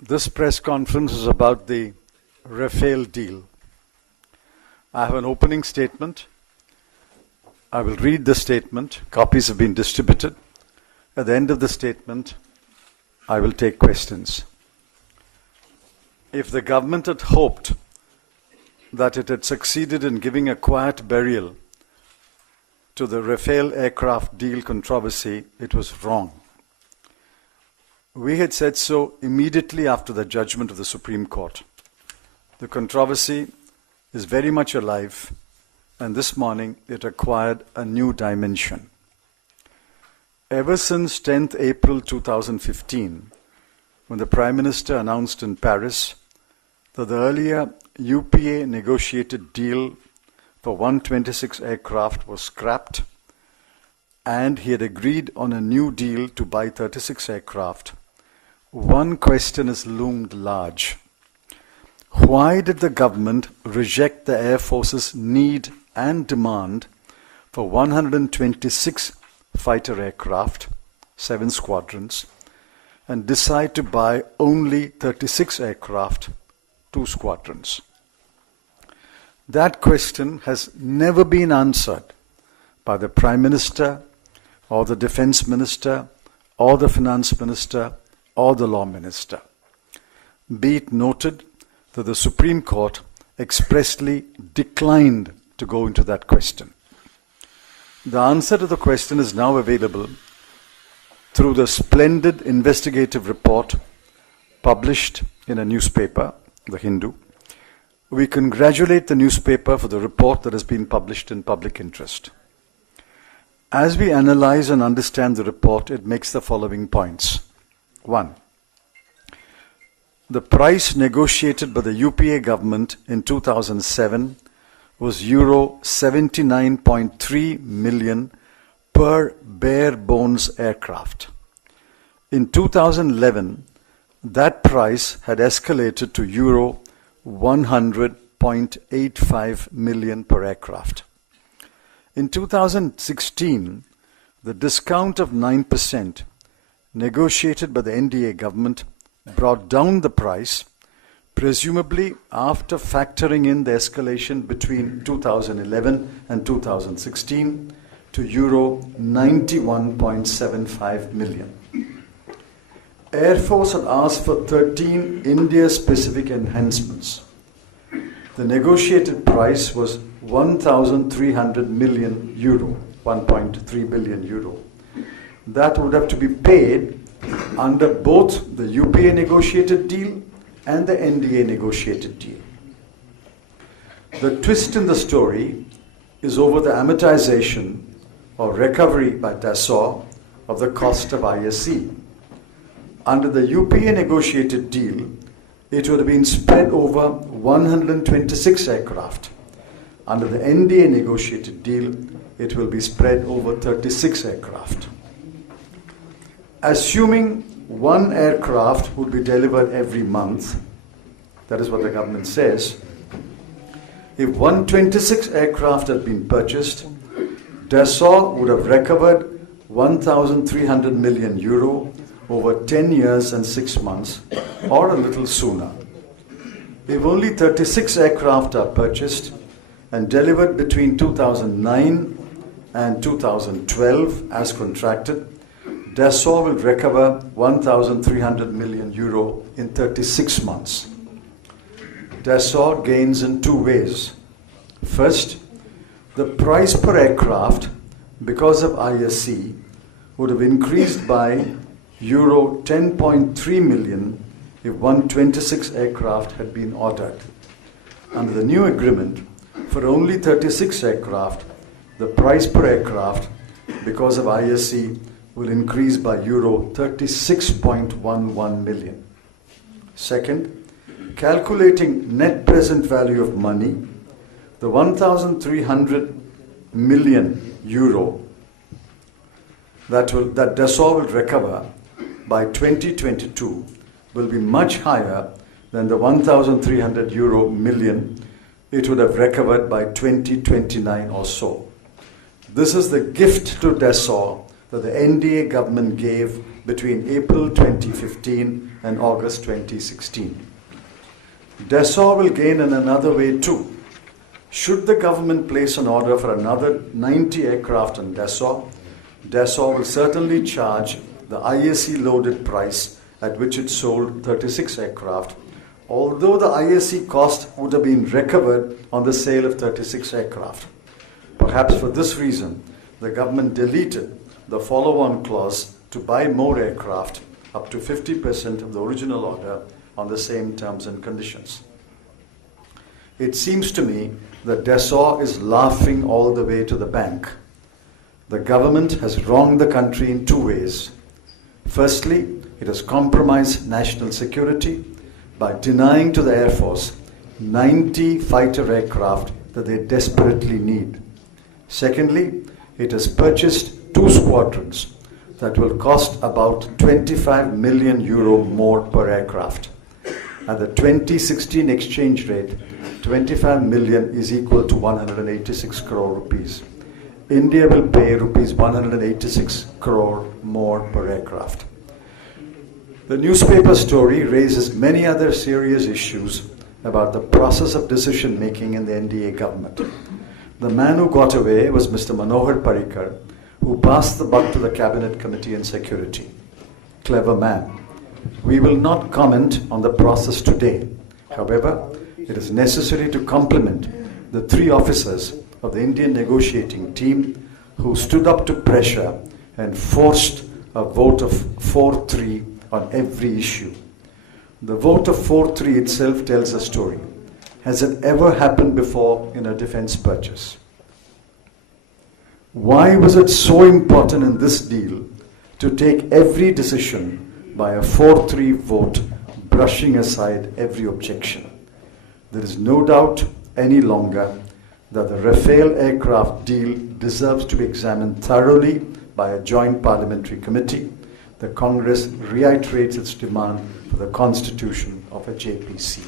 This press conference is about the Rafale deal. I have an opening statement. I will read the statement. Copies have been distributed. At the end of the statement, I will take questions. If the government had hoped that it had succeeded in giving a quiet burial to the Rafale aircraft deal controversy, it was wrong. We had said so immediately after the judgment of the Supreme Court. The controversy is very much alive, and this morning it acquired a new dimension. Ever since 10th April 2015, when the Prime Minister announced in Paris that the earlier UPA negotiated deal for 126 aircraft was scrapped, and he had agreed on a new deal to buy 36 aircraft, one question has loomed large. Why did the government reject the Air Force's need and demand for 126 fighter aircraft, 7 squadrons, and decide to buy only 36 aircraft, 2 squadrons? That question has never been answered by the Prime Minister or the Defence Minister or the Finance Minister or the Law Minister. Be it noted that the Supreme Court expressly declined to go into that question. The answer to the question is now available through the splendid investigative report published in a newspaper, The Hindu. We congratulate the newspaper for the report that has been published in public interest. As we analyze and understand the report, it makes the following points. 1. The price negotiated by the UPA government in 2007 was Euro 79.3 million per bare bones aircraft. In 2011, that price had escalated to Euro 100.85 million per aircraft. In 2016, the discount of 9% negotiated by the NDA government brought down the price, presumably after factoring in the escalation between 2011 and 2016 to Euro 91.75 million. Air Force had asked for 13 India-specific enhancements. The negotiated price was 1,300 million euro, 1.3 billion euro. That would have to be paid under both the UPA negotiated deal and the NDA negotiated deal. The twist in the story is over the amortization or recovery by Dassault of the cost of ISC. Under the UPA negotiated deal, it would have been spread over 126 aircraft. Under the NDA negotiated deal, it will be spread over 36 aircraft. Assuming one aircraft would be delivered every month, that is what the government says, if 126 aircraft had been purchased, Dassault would have recovered 1,300 million euro over 10 years and 6 months, or a little sooner. If only 36 aircraft are purchased and delivered between 2009 and 2012 as contracted, Dassault will recover 1,300 million euro in 36 months. Dassault gains in 2 ways. First, the price per aircraft, because of ISC, would have increased by Euro 10.3 million if 126 aircraft had been ordered. Under the new agreement, for only 36 aircraft, the price per aircraft, because of ISC, will increase by Euro 36.11 million. Second, calculating net present value of money, the 1,300 million euro that Dassault will recover by 2022 will be much higher than the 1,300 euro million it would have recovered by 2029 or so. This is the gift to Dassault that the NDA government gave between April 2015 and August 2016. Dassault will gain in another way too. Should the government place an order for another 90 aircraft on Dassault, Dassault will certainly charge the IAC loaded price at which it sold 36 aircraft, although the IAC cost would have been recovered on the sale of 36 aircraft. Perhaps for this reason, the government deleted the follow-on clause to buy more aircraft up to 50% of the original order on the same terms and conditions. It seems to me that Dassault is laughing all the way to the bank. The government has wronged the country in two ways. Firstly, it has compromised national security by denying to the Air Force 90 fighter aircraft that they desperately need. Secondly, it has purchased 2 squadrons that will cost about 25 million euro more per aircraft. At the 2016 exchange rate, 25 million is equal to 186 crore rupees. India will pay rupees 186 crore more per aircraft. The newspaper story raises many other serious issues about the process of decision making in the NDA government. The man who got away was Mr. Manohar Parrikar, who passed the buck to the Cabinet Committee on Security. Clever man. We will not comment on the process today. However, it is necessary to compliment the 3 officers of the Indian negotiating team who stood up to pressure and forced a vote of 4-3 on every issue. The vote of 4-3 itself tells a story. Has it ever happened before in a defense purchase? Why was it so important in this deal to take every decision by a 4-3 vote, brushing aside every objection? There is no doubt any longer that the Rafale aircraft deal deserves to be examined thoroughly by a joint parliamentary committee. The Congress reiterates its demand for the constitution of a JPC.